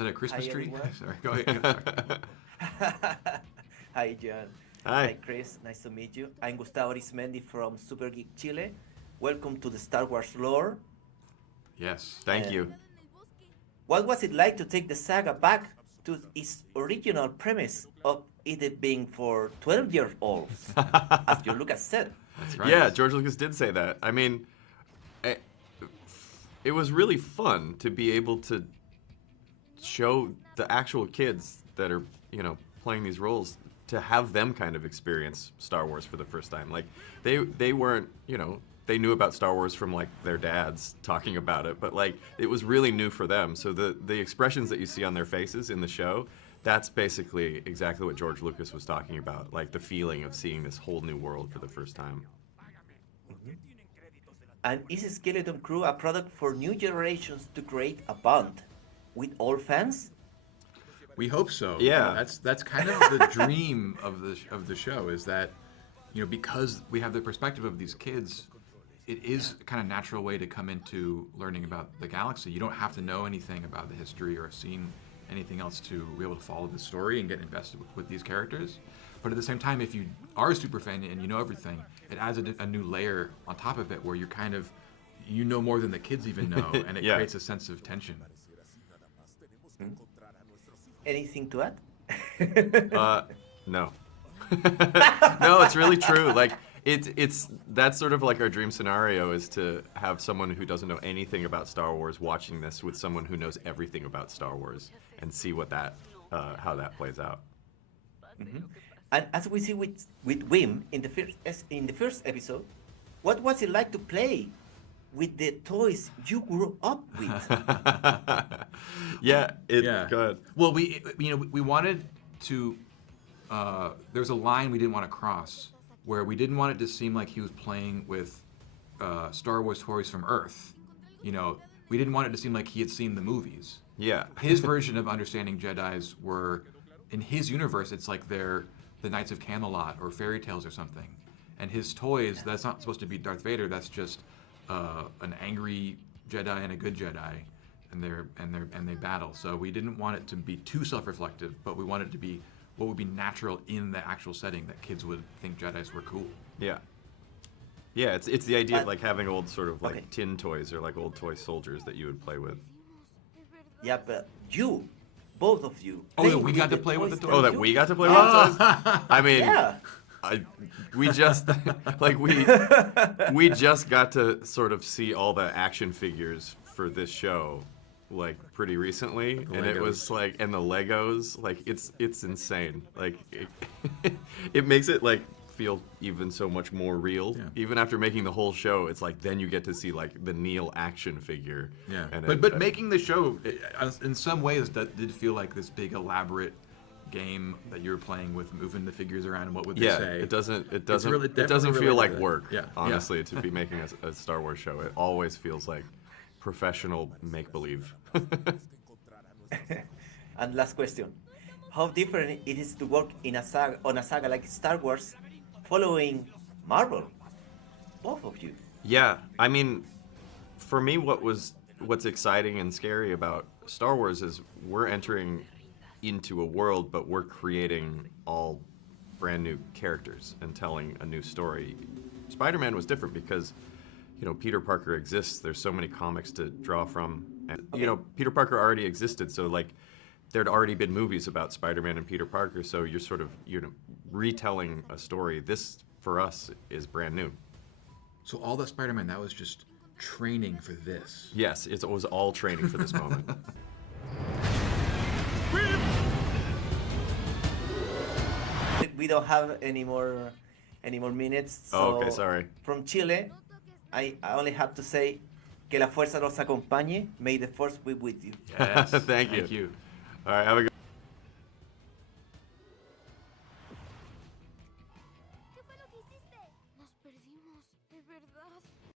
that a Christmas Hi, tree? everyone. Sorry, go ahead. Sorry. Hi, John. Hi. Hi, Chris. Nice to meet you. I'm Gustavo Arismendi from SuperGeek Chile. Welcome to the Star Wars lore. Yes. Thank you. What was it like to take the saga back to its original premise of it being for 12-year-olds, as your Lucas said? That's right. Yeah, George Lucas did say that. I mean, it was really fun to be able to show the actual kids that are, playing these roles, to have them kind of experience Star Wars for the first time. Like, they weren't, they knew about Star Wars from, like, their dads talking about it, but, like, it was really new for them. So the expressions that you see on their faces in the show, that's basically exactly what George Lucas was talking about, like the feeling of seeing this whole new world for the first time. And is Skeleton Crew a product for new generations to create a bond with all fans? We hope so. Yeah. That's kind of the dream of the show, is that, because we have the perspective of these kids, it is a kind of natural way to come into learning about the galaxy. You don't have to know anything about the history or seen anything else to be able to follow the story and get invested with these characters. But at the same time, if you are a super fan and you know everything, it adds a new layer on top of it where you're kind of, more than the kids even know, and it Yeah. creates a sense of tension. Anything to add? No. No, it's really true. Like, that's sort of like our dream scenario, is to have someone who doesn't know anything about Star Wars watching this with someone who knows everything about Star Wars, and see what how that plays out. Mm-hmm. And as we see with Wim in the first episode, what was it like to play with the toys you grew up with? Yeah, Yeah. good. Well, we wanted to. There's a line we didn't want to cross, where we didn't want it to seem like he was playing with Star Wars toys from Earth. We didn't want it to seem like he had seen the movies. Yeah. His version of understanding Jedis were, in his universe, it's like they're the Knights of Camelot or fairy tales or something. And his toys, that's not supposed to be Darth Vader. That's just an angry Jedi and a good Jedi, and they battle. So we didn't want it to be too self-reflective, but we wanted it to be what would be natural in the actual setting, that kids would think Jedis were cool. Yeah. Yeah, it's the idea of like having old sort of like Okay. tin toys or like old toy soldiers that you would play with. Yeah, but both of you. Oh, yeah, played we got to play with the toys. Oh, that we got to play with toys? I mean, Yeah. we just like we just got to sort of see all the action figures for this show like pretty recently, and it was like, and the Legos, like it's insane. Like it makes it like feel even so much more real. Yeah. Even after making the whole show, it's like then you get to see like the Neil action figure. Yeah, and but making the show, in some ways, that did feel like this big elaborate game that you were playing with, moving the figures around, and what would they say? it doesn't really- it doesn't definitely feel like related to that. work. Yeah, Honestly, to be making a Star Wars show, it always feels like professional make believe. And last question: how different it is to work on a saga like Star Wars, following Marvel? Both of you. Yeah, I mean, for me, what's exciting and scary about Star Wars is we're entering into a world, but we're creating all brand new characters and telling a new story. Spider-Man was different because, Peter Parker exists. There's so many comics to draw from, and Peter Parker already existed. So like, there'd already been movies about Spider-Man and Peter Parker. So you're sort of retelling a story. This for us is brand new. So all that Spider-Man, that was just training for this. Yes, it was all training for this moment. We don't have any more minutes. So Oh, okay, sorry. From Chile, I only have to say, que la fuerza los acompañe. May the force be with you. Yes, Thank you. All right, have a good